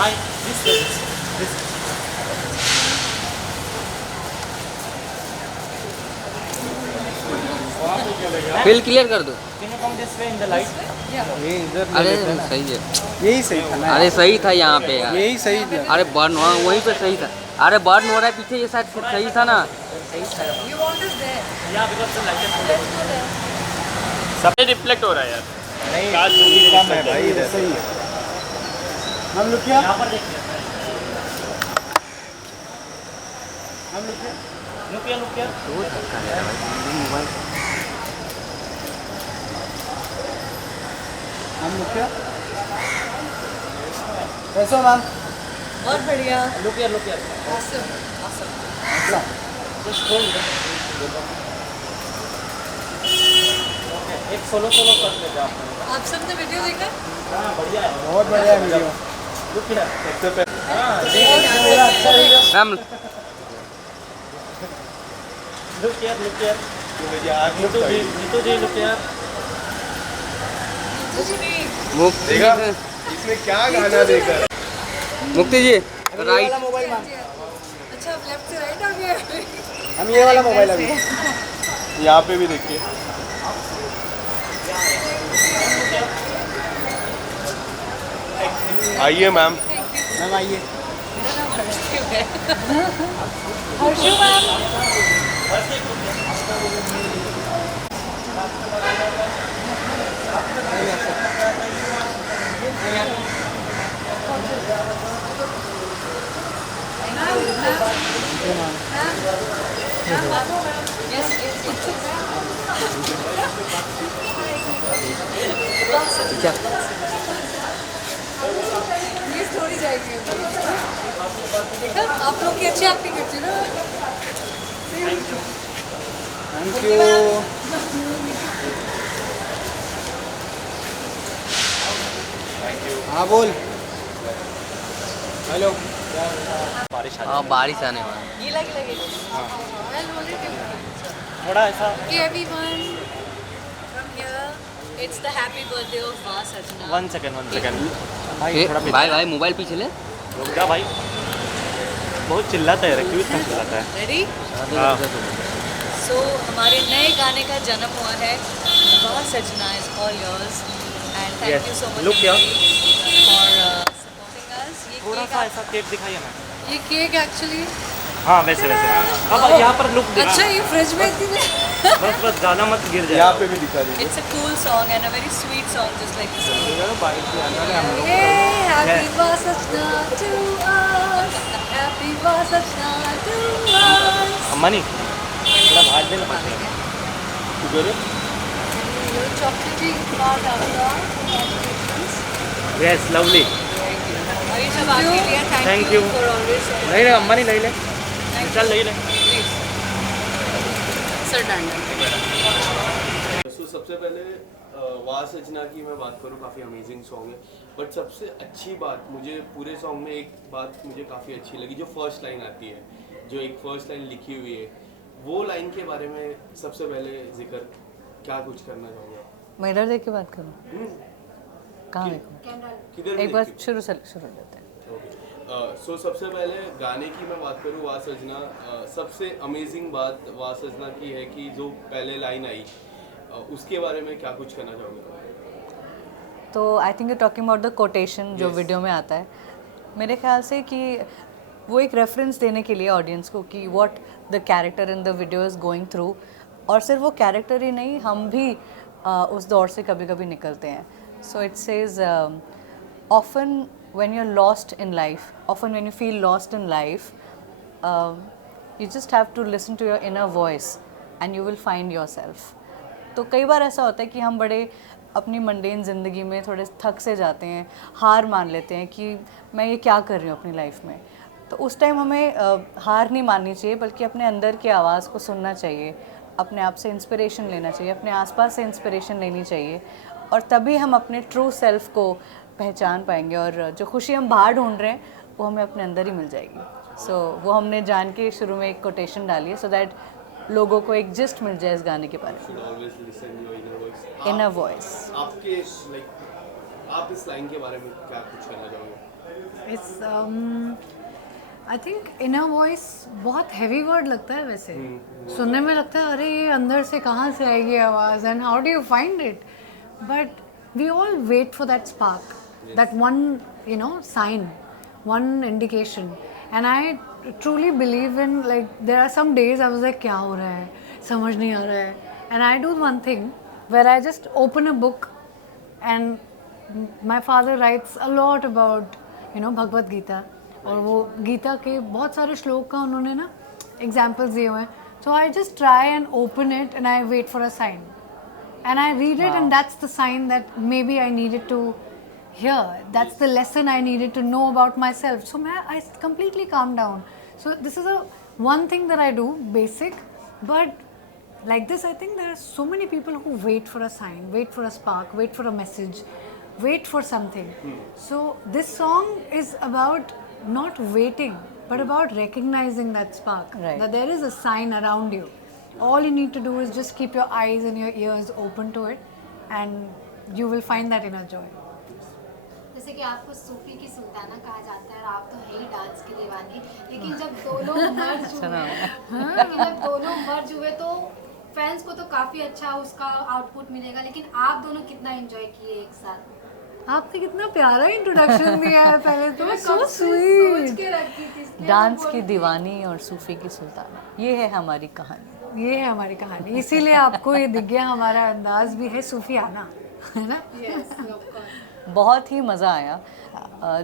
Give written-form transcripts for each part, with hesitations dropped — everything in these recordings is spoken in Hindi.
Hi, this. फिल क्लियर कर दो। Can you come this way in the light? ये इधर ले अरे लेते हैं ना। सही है। यही सही था ना। अरे सही था यहाँ पे यार। यही सही था। अरे बर्न हुआ वहीं पे सही था। अरे बर्न हो रहा है पीछे, ये शायद सही था ना। You want us there? Yeah, because the light is Let's go there. सब रिफ्लेक्ट हो रहा है यार। नहीं काश मूवी कम है भाई, इधर सही है। हम लोग क्या? यहाँ पर देखिए। हम लोग क्या? Look here, look here. वो धक्का दे रहा है भाई मोबाइल। हम लोग क्या? कैसे हो मैम? बहुत बढ़िया. Look here, look here. Awesome. Awesome. अच्छा। Just hold it. Okay, एक सोलो कर लेते आप। आप सबने वीडियो देखा? हाँ, बढ़िया है। बहुत बढ़िया वीडियो। Look here. सबसे पहले हाँ, मेरा अच्छा video. Ma'am look here, look here. मुझे आग लग नीतू जी, look here. मुक्ति देखा? जी, इसमें क्या गाना देखा? मुक्ति जी वाला राइट। Mobile ma'am. अच्छा आप लेफ्ट से राइट आ गए. हम ये वाला मोबाइल अभी। यहाँ पे भी देखिए। आइए मैम। मैम आइए। हर्षु मैम. क्या ये स्टोरी जाएगी. देखा आप लोग की अच्छी एक्टिंग करती है ना. Thank you. हाँ बोल। हेलो। बारिश आ हाँ बारिश आने वाला है। गीला गीला गीला. थोड़ा ऐसा Okay everyone. From here, it's the happy birthday of Va Sajna. one second. ए, भाई भाई मोबाइल पीछे ले। रुक जा भाई। बहुत चिल्लाता है, क्यों इतना चिल्लाता है? Ready? हाँ। So हमारे नए गाने का जन्म हुआ है. Va Sajna is all yours. And thank Yes. you so much Look here. for supporting us. थोड़ा सा ऐसा केक दिखाइए ना। ये केक एक्चुअली. हाँ वैसे अब यहाँ पर लुक अच्छा ये फ्रिज में इतनी. बस ज़्यादा मत गिर जाए। यहाँ पे भी दिखा दीजिए। It's a cool song and a very sweet song just like this song. बारिश भी आना है हम लोग। Hey, happy Vasajna to us. Happy Vasajna to us. अम्मा नहीं थोड़ा भाग देना पड़ेगा। इधर ये chocolatey part आपका. Congratulations. Yes lovely. और ये सब आपके लिए. Thank Thank you. you for always. नहीं नहीं अम्मा नहीं ले ले। चल ले ले। Please. Sir Danda. सो सबसे पहले वाह सजना की मैं बात करूँ, काफ़ी अमेजिंग सॉन्ग है। बट सबसे अच्छी बात मुझे पूरे सॉन्ग में एक बात मुझे काफ़ी अच्छी लगी, जो फर्स्ट लाइन आती है, जो एक फर्स्ट लाइन लिखी हुई है, वो लाइन के बारे में सबसे पहले जिक्र क्या कुछ करना चाहूँगा। मिरर देख के बात करो. कहाँ देखो? किधर एक बार शुरू लेते हैं. सो सबसे पहले गाने की मैं बात करूँ, वाह सजना, सबसे अमेजिंग बात वाह सजना की है कि जो पहले लाइन आई उसके बारे में क्या कुछ कहना चाहोगे? तो I think you talking about the quotation जो वीडियो में आता है. मेरे ख्याल से कि वो एक रेफरेंस देने के लिए ऑडियंस को कि what the character in the video is going through. और सिर्फ वो कैरेक्टर ही नहीं, हम भी उस दौर से कभी कभी निकलते हैं. So it says often when you're lost in life, often when you feel lost in life, you just have to listen to your inner voice and you will find yourself. तो कई बार ऐसा होता है कि हम बड़े अपनी मंडेन ज़िंदगी में थोड़े थक से जाते हैं, हार मान लेते हैं कि मैं ये क्या कर रही हूँ अपनी लाइफ में. तो उस टाइम हमें हार नहीं माननी चाहिए, बल्कि अपने अंदर की आवाज़ को सुनना चाहिए, अपने आप से इंस्पिरेशन लेना चाहिए, अपने आसपास से इंस्पिरेशन लेनी चाहिए. और तभी हम अपने ट्रू सेल्फ को पहचान पाएंगे और जो खुशी हम बाहर ढूंढ रहे हैं वो हमें अपने अंदर ही मिल जाएगी. सो वो हमने जान के शुरू में एक कोटेशन डाली है सो दैट लोगों को एक जिस्ट मिल जाए इस गाने के बारे Should always listen your inner voice. में. Inner voice. आपके लाइक आप इस लाइन के बारे में क्या कुछ कहना चाहोगे? आई थिंक इनर वॉइस बहुत हैवी वर्ड लगता है वैसे, सुनने में लगता है अरे ये अंदर से कहाँ से आएगी आवाज़ and how do you find it, but we all wait for that spark, that one sign, one indication, and I truly believe in like there are some days I was like क्या हो रहा है, समझ नहीं आ रहा है, and I do one thing where I just open a book and my father writes a lot about Bhagavad Gita, और वो गीता के बहुत सारे श्लोक का उन्होंने ना एग्जाम्पल्स दिए हुए हैं, so I just try and open it and I wait for a sign and I read it and that's the sign that may be I needed to hear, that's the lesson I needed to know about myself, so मैं I completely calm down. So this is a one thing that I do basic, but like this I think there are so many people who wait for a sign, wait for a spark, wait for a message, wait for something. So this song is about not waiting but about recognizing that spark, Right. that there is a sign around you. All you need to do is just keep your eyes and your ears open to it and you will find that inner joy. जैसे कि आपको सूफी की सुल्ताना कहा जाता है और आप तो है ही डांस के दीवाने, लेकिन जब दोनों मर्ज हुए तो फैंस को तो काफ़ी अच्छा उसका आउटपुट मिलेगा, लेकिन आप दोनों कितना एंजॉय किए एक साथ? आपने कितना प्यारा इंट्रोडक्शन दिया है पहले तो, मैं सो कब से स्वीट. सोच के रखी थी इसलिए डांस मैं की बोल- दीवानी और सूफी की सुल्ताना, ये है हमारी कहानी। ये है हमारी कहानी, इसीलिए आपको ये दिख गया, हमारा अंदाज भी है सूफियाना, है ना? Yes, of course. बहुत ही मज़ा आया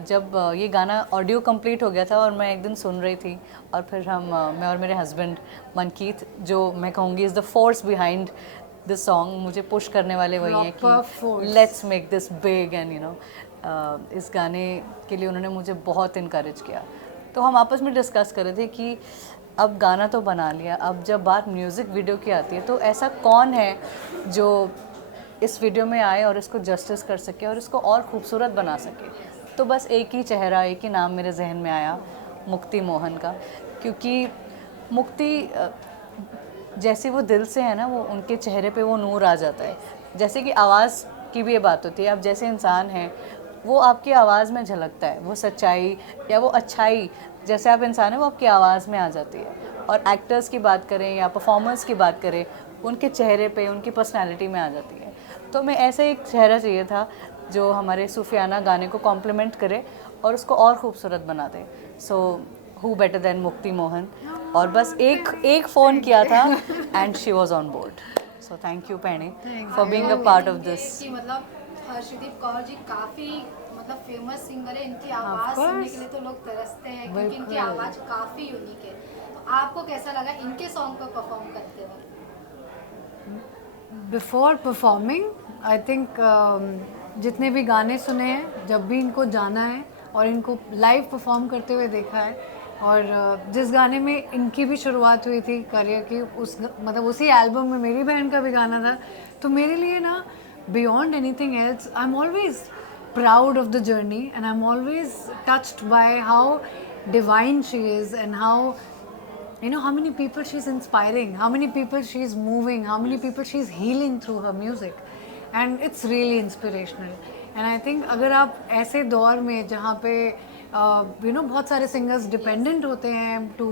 जब ये गाना ऑडियो कंप्लीट हो गया था और मैं एक दिन सुन रही थी, और फिर मैं और मेरे हस्बैंड मनकीत, जो मैं कहूँगी is the force behind this song, मुझे पुश करने वाले वही हैं Proper कि force. Let's make this big and इस गाने के लिए उन्होंने मुझे बहुत इनकरेज किया। तो हम आपस में डिस्कस कर रहे थे कि अब गाना तो बना लिया, अब जब बात म्यूज़िक वीडियो की आती है तो ऐसा कौन है जो इस वीडियो में आए और इसको जस्टिस कर सके और इसको और खूबसूरत बना सके। तो बस एक ही चेहरा, एक ही नाम मेरे जहन में आया, मुक्ति मोहन का, क्योंकि मुक्ति जैसे वो दिल से है ना, वो उनके चेहरे पे वो नूर आ जाता है। जैसे कि आवाज़ की भी ये बात होती है, आप जैसे इंसान हैं वो आपकी आवाज़ में झलकता है, वो सच्चाई या वो अच्छाई जैसे आप इंसान हैं वो आपकी आवाज़ में आ जाती है। और एक्टर्स की बात करें या परफॉर्मर्स की बात करें, उनके चेहरे पे, उनकी पर्सनैलिटी में आ जाती है। तो मैं ऐसे एक चेहरा चाहिए था जो हमारे सूफियाना गाने को कॉम्प्लीमेंट करे और उसको और खूबसूरत बना दे। So who better than Mukti Mohan. और बस एक फ़ोन किया था and she was on board. So thank you पैणे for being a part of this. कि मतलब हर्षदीप कौर जी काफ़ी मतलब फेमस सिंगर है, इनकी आवाज़ सुनने के लिए तो लोग तरसते हैं क्योंकि इनकी आवाज़ काफ़ी यूनिक है। तो आपको कैसा लगा इनके सॉन्ग को परफॉर्म करते वक्त? बिफोर परफॉर्मिंग आई थिंक जितने भी गाने सुने हैं, जब भी इनको जाना है और इनको लाइव परफॉर्म करते हुए देखा है, और जिस गाने में इनकी भी शुरुआत हुई थी करियर की, उसी एल्बम में मेरी बहन का भी गाना था, तो मेरे लिए ना beyond anything else I am always proud of the journey and I am always touched by how divine she is and how many people she's inspiring, how many people she's moving, how many people she's healing through her music, and it's really inspirational. And I think अगर आप ऐसे दौर में जहाँ पे बहुत सारे सिंगर्स डिपेंडेंट होते हैं to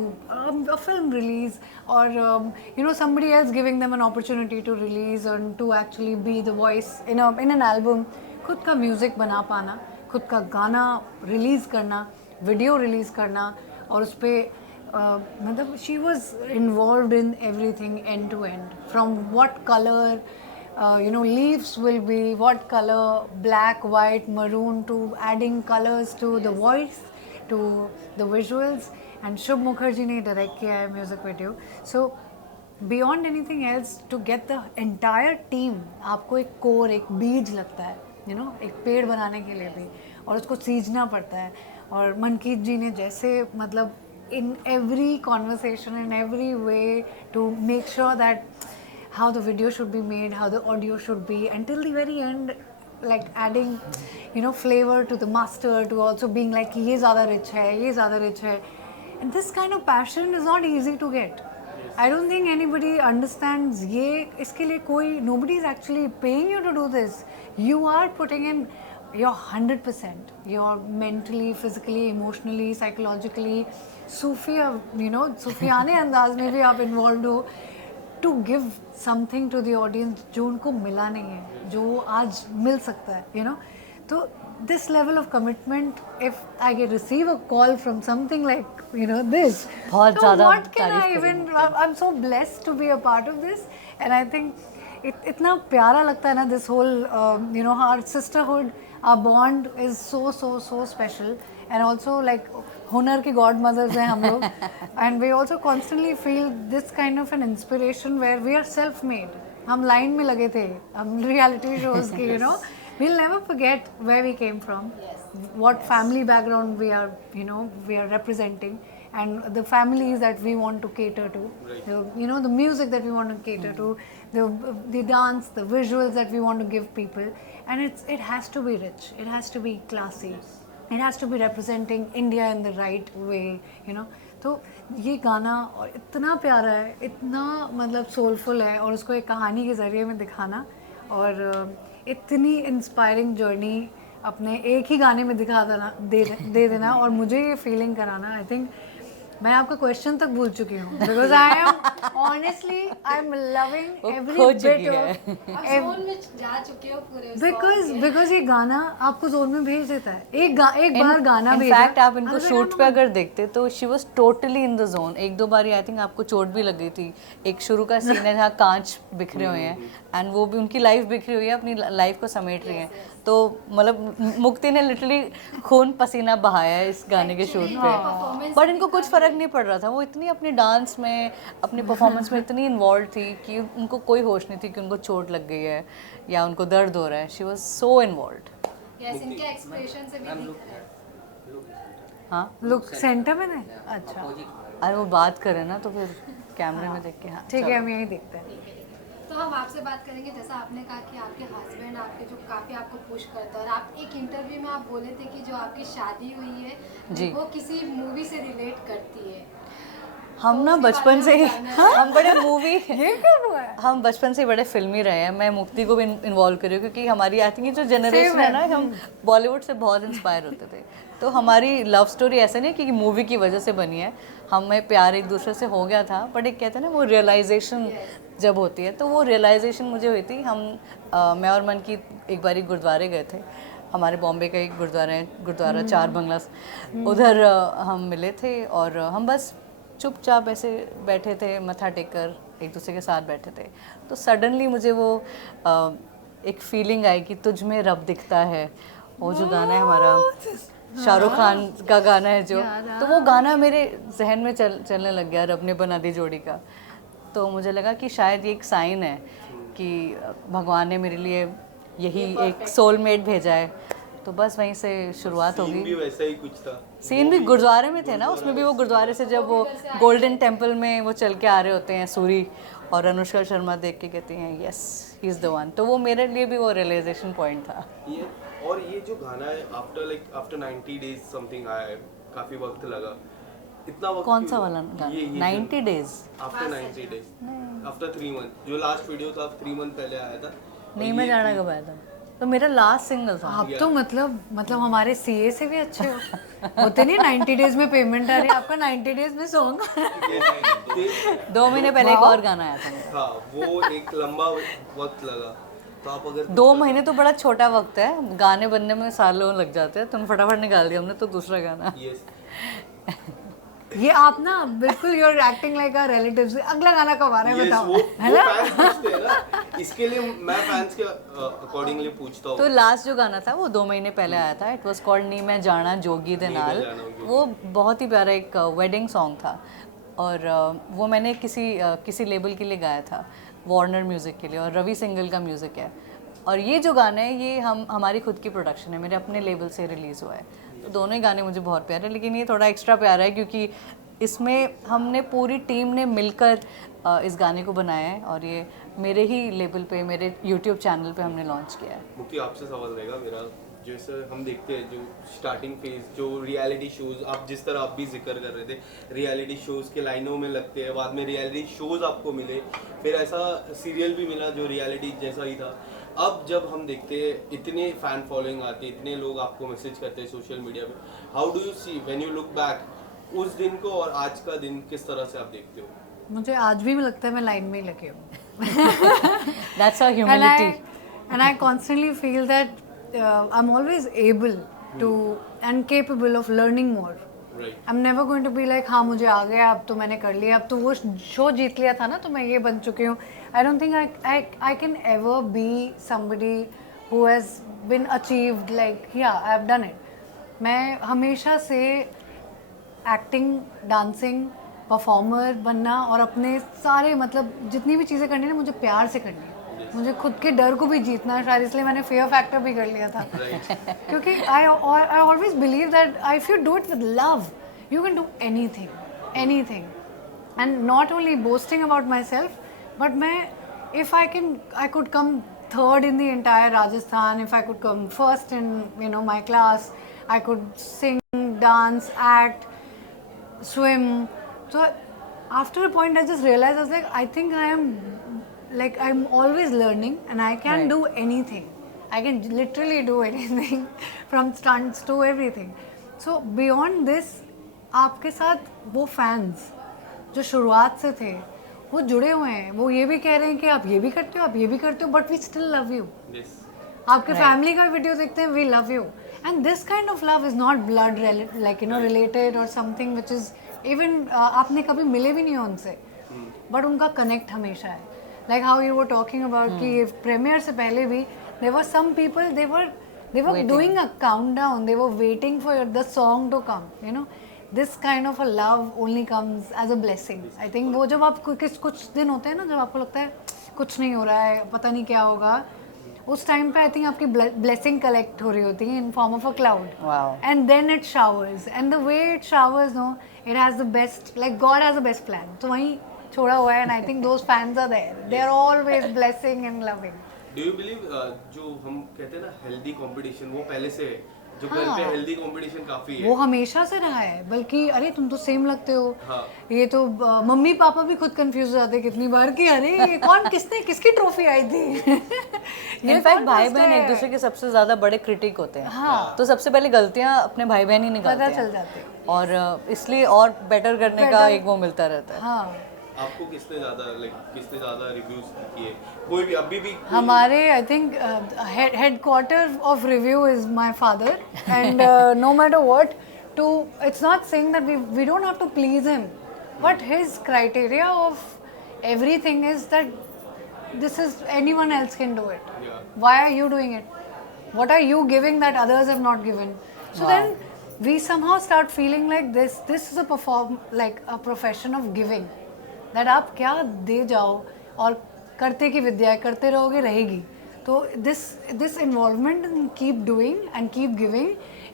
a film release or somebody else giving them an opportunity to release and to actually be the voice in an album, खुद का म्यूज़िक बना पाना, खुद का गाना रिलीज़ करना, वीडियो रिलीज़ करना, और उस पर मतलब she was involved in everything end to end, from what color leaves will be, what color, black, white, maroon, to adding colors to the voice, to the visuals, and Shubh Mukherjee ने direct किया है music video. So beyond anything else, to get the entire team, आपको एक core, एक बीज लगता है, एक पेड़ बनाने के लिए भी, और उसको सींचना पड़ता है। और मनकीत जी ने जैसे मतलब in every conversation, in every way, to make sure that how the video should be made, how the audio should be, until the very end, like adding flavor to the master, to also being like ये ज़्यादा rich है, ये ज़्यादा rich है, and this kind of passion is not easy to get. I don't think anybody understands ये, इसके लिए कोई, nobody is actually paying you to do this. You are putting in you're 100%. You're mentally, physically, emotionally, psychologically, सूफियाने अंदाज में भी आप involved हो to give something to the audience जो उनको मिला नहीं है, जो आज मिल सकता है, you know. तो this level of commitment, if I receive a call from something like, you know, this, बहुत so ज़्यादा what can I तारीफ even, I'm so blessed to be a part of this, and I think इतना प्यारा लगता है ना, this whole, you know, our sisterhood, our bond is so special, and also like हुनर की godmothers हैं हम लोग, and we also constantly feel this kind of an inspiration where we are self-made. हम लाइन में लगे थे, हम reality shows के, you know, we'll never forget where we came from, what family background we are, you know, we are representing, and the families that we want to cater to, you know, the music that we want to cater to, the dance, the visuals that we want to give people, and it has to be rich, it has to be classy, it has to be representing India in the right way, you know. तो ये गाना और इतना प्यारा है, इतना मतलब सोलफुल है, और उसको एक कहानी के ज़रिए में दिखाना, और इतनी इंस्पायरिंग जर्नी अपने एक ही गाने में दिखा दे देना और मुझे ये फीलिंग कराना, आई थिंक मैं आपका क्वेश्चन तक भूल चुकी हूँ, because I am honestly I am loving every bit of zone में जा चुके हो पूरे उस बिकॉज ये गाना आपको जोन में भेज देता है, एक बार गाना भेजा। इनफैक्ट आप इनको शूट पे अगर देखते तो she was totally in the zone. एक दो बार आई थिंक आपको चोट भी लग गई थी। एक शुरू का सीन है जहाँ कांच बिखरे हुए हैं एंड वो भी उनकी लाइफ बिखरी हुई है, अपनी लाइफ को समेट रही है, तो मतलब मुक्ति ने लिटरली खून पसीना बहाया है इस गाने के शूट पे, बट इनको कुछ फर्क नहीं पड़ रहा था। वो इतनी अपने डांस में, अपने परफॉर्मेंस में इतनी इन्वॉल्व थी कि उनको कोई होश नहीं थी कि उनको चोट लग गई है या उनको दर्द हो रहा है। She was so involved. Yes, इनके एक्सप्रेशन से भी दिख रहा है। हाँ, लुक सेंटर में नहीं, अच्छा अरे वो बात करें ना तो फिर कैमरे में देख के। हाँ ठीक है, हम यही देखते हैं। तो हम आपसे बात करेंगे, जैसा आपने कहा कि आपके हस्बैंड आपके जो काफ़ी आपको पुश करते हैं, और आप एक इंटरव्यू में आप बोले थे कि जो आपकी शादी हुई है जी, वो किसी मूवी से रिलेट करती है। हम ना बचपन से ही हम बड़े मूवी हम बचपन से बड़े फिल्मी रहे हैं। मैं मुक्ति को भी इन्वॉल्व करी हूँ क्योंकि हमारी आई थिंक जो जनरेशन है ना, हम बॉलीवुड से बहुत इंस्पायर होते थे। तो हमारी लव स्टोरी ऐसे नहीं कि मूवी की वजह से बनी है, हमें प्यार एक दूसरे से हो गया था, बट एक कहते हैं ना वो रियलाइजेशन जब होती है, तो वो रियलाइजेशन मुझे हुई थी। मैं और मन की एक बारी गुरुद्वारे गए थे, हमारे बॉम्बे का एक गुरुद्वारा है, गुरुद्वारा चार बंगला, उधर हम मिले थे और हम बस चुपचाप ऐसे बैठे थे, मत्था टेक कर एक दूसरे के साथ बैठे थे। तो सडनली मुझे वो एक फीलिंग आई कि तुझ में रब दिखता है, वो जो गाना है हमारा शाहरुख खान का गाना है जो, तो वो गाना मेरे जहन में चलने लग गया, रब ने बना दी जोड़ी का। तो मुझे लगा कि शायद ये एक साइन है कि भगवान ने मेरे लिए यही एक सोलमेट भेजा है। तो बस वहीं से शुरुआत होगी। भी वैसा ही कुछ था, सीन भी गुरुद्वारे में थे ना, उसमें भी वो गुरुद्वारे से जब वो गोल्डन टेम्पल में वो चल के आ रहे होते हैं सूरी, और अनुष्का शर्मा देख के कहती हैं yes he is the one. तो वो मेरे लिए भी वो रियलाइजेशन पॉइंट था। ये जो गाना है आफ्टर 90 डेज समथिंग आया है, काफी वक्त लगा, इतना वक्त कौन सा वाला गाना? 90 days after 90 days after 3 month, जो लास्ट वीडियो था 3 मंथ पहले आया था। नहीं, मैं जाना कब आया था, तो मेरा लास्ट सिंगल था। आप तो मतलब हमारे सीए से भी अच्छे हो। होते नहीं 90 डेज में पेमेंट आ रही है, आपका 90 डेज में सॉन्ग 2 महीने पहले एक और गाना आया था। हाँ, वो एक लंबा वक्त लगा। तो आप अगर 2 महीने तो बड़ा छोटा वक्त है, गाने बनने में सालों लग जाते हैं। तुम फटाफट निकाल दिया हमने तो दूसरा गाना। ये आप ना बिल्कुल you are acting like a relatives. अगला गाना कब आ रहा है बताओ, है ना? इसके लिए मैं फैंस के अकॉर्डिंगली पूछता हूँ। तो लास्ट जो गाना था वो 2 महीने पहले आया था, इट वाज कॉल्ड नी मैं जाना जोगी दे नाल। वो बहुत ही प्यारा एक वेडिंग सॉन्ग था, और वो मैंने किसी लेबल के लिए गाया था, वार्नर म्यूज़िक के लिए, और रवि सिंगल का म्यूज़िक है। और ये जो गाना है ये हमारी खुद की प्रोडक्शन है, मेरे अपने लेबल से रिलीज़ हुआ है। तो दोनों ही गाने मुझे बहुत प्यारे, लेकिन ये थोड़ा एक्स्ट्रा प्यारा है क्योंकि इसमें हमने पूरी टीम ने मिलकर इस गाने को बनाया है, और ये मेरे ही लेबल पे, मेरे यूट्यूब चैनल पे हमने लॉन्च किया है। मुक्ति, आपसे सवाल रहेगा मेरा, जैसे हम देखते हैं जो स्टार्टिंग फेज, जो रियलिटी शोज, आप जिस तरह आप भी जिक्र कर रहे थे, रियलिटी शोज के लाइनों में लगते हैं, बाद में रियलिटी शोज आपको मिले, फिर ऐसा सीरियल भी मिला जो रियलिटी जैसा ही था, अब जब हम देखते हैं इतने फैन फॉलोइंग आती है, इतने लोग आपको मैसेज करते हैं सोशल मीडिया पे, how do you see when you look back उस दिन को और आज का दिन किस तरह से आप देखते हो? मुझे आज भी लगता है मैं लाइन में ही लगी हूँ. That's our humility. And I constantly feel that I'm always able to and capable of learning more. Right. I'm never going to be like हाँ मुझे आ गया अब तो मैंने कर लिया अब तो वो शो जीत लिया था ना तो मैं ये बन चुकी हूँ. I don't think I can ever be somebody who has been achieved like yeah I've done it. मैं हमेशा से एक्टिंग, डांसिंग, परफॉर्मर बनना और अपने सारे मतलब जितनी भी चीज़ें करनी है ना मुझे प्यार से करनी है. मुझे खुद के डर को भी जीतना है शायद इसलिए मैंने फियर फैक्टर भी कर लिया था. क्योंकि I always believe that if you do it with love you can do anything and not only boasting about myself but मैं if I could come third in the entire Rajasthan, if I could come first in my class, I could sing, dance, act, swim. So after a point I just realized I was like I think I'm always learning and I can do anything. I can literally do anything from stunts to everything. So beyond this आपके साथ वो fans जो शुरुआत से थे वो जुड़े हुए हैं, वो ये भी कह रहे हैं कि आप ये भी करते हो, आप ये भी करते हो, but we still love you. आपके फैमिली का वीडियो देखते हैं, we love you. And this kind of love is not blood like related और समथिंग विच इज इवन आपने कभी मिले भी नहीं हो उनसे बट उनका कनेक्ट हमेशा है. Like how you were talking about कि प्रीमियर से पहले भी there were some people they were doing a countdown, they were waiting for the song to come. This kind of a love only comes as a blessing. I think वो जब आप कुछ दिन होते हैं ना जब आपको लगता है कुछ नहीं हो रहा है, पता नहीं क्या होगा, उस टाइम पे I think आपकी blessing collect हो रही होती है in form of a cloud. Wow. And then it showers. And the way it showers, no, it has the best, like God has the best plan. तो वहीं छोड़ा हुआ है and I think those fans are there. They are always blessing and loving. Do you believe जो हम कहते हैं ना healthy competition वो पहले से है? जो घर पे हेल्दी कंपटीशन काफी है वो हमेशा से रहा है. बल्कि अरे तुम तो सेम लगते हो. हाँ. ये तो मम्मी पापा भी खुद कंफ्यूज हो जाते कितनी बार कि अरे ये कौन किसकी ट्रॉफी आई थी. इनफैक्ट भाई बहन एक दूसरे के सबसे ज्यादा बड़े क्रिटिक होते हैं. हाँ. तो सबसे पहले गलतियां अपने भाई बहन ही निकालते हैं, पता चल जाते हैं और इसलिए और बेटर करने का एक वो मिलता रहता है. हाँ. आपको किसने ज्यादा रिव्यूज किए? कोई भी अभी भी हमारे I think headquarter of review is my father and no matter what to it's not saying that we don't have to please him but his criteria of everything is that this is anyone else can do it. Yeah. Why are you doing it? What are you giving that others have not given? So then we somehow start feeling like this is a profession of giving. That आप क्या दे जाओ और करते की विद्या है, करते रहोगे रहेगी. तो this involvement and keep doing and keep giving,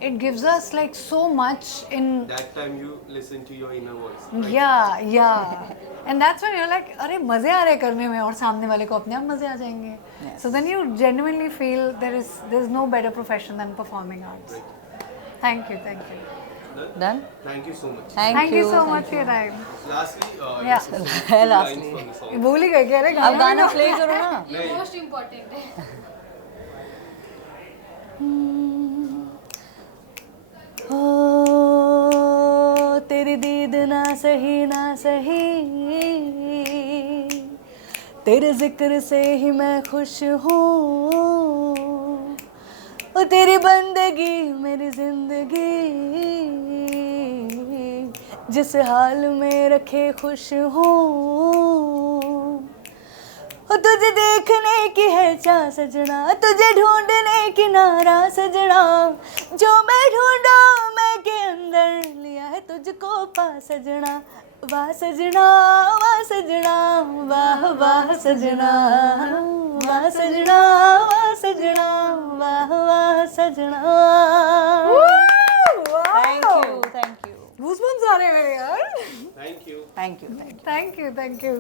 it gives us like so much in that time you listen to your inner voice. Right? Yeah. And that's when you're like, अरे मजे आ रहे करने में और सामने वाले को अपने आप मजे आ जाएंगे. So then you genuinely feel there's no better profession than performing arts. Thank you. Done? Thank you so much. Thank you so much for your time. Lastly, Yeah. lastly from the song. भूल ही गए क्या रे अब गाना प्ले करो ना. ये मोस्ट इम्पोर्टेंट है. हो तेरी दीद ना सही तेरे जिक्र से ही मैं खुश हूँ. ओ तेरी बंदगी मेरी जिंदगी जिस हाल में रखे खुश हूँ. ओ तुझे देखने की है चाह सजना, तुझे ढूंढने की नारा सजना, जो मैं ढूंढा मैं के अंदर लिया है तुझको पा सजना. वाह सजना वाह सजना वाह वाह सजना वाह सजना वाह सजना वाह वाह सजना. Thank you. Goosebumps आ रहे हैं मेरे यार. Thank you. Thank you. Thank you.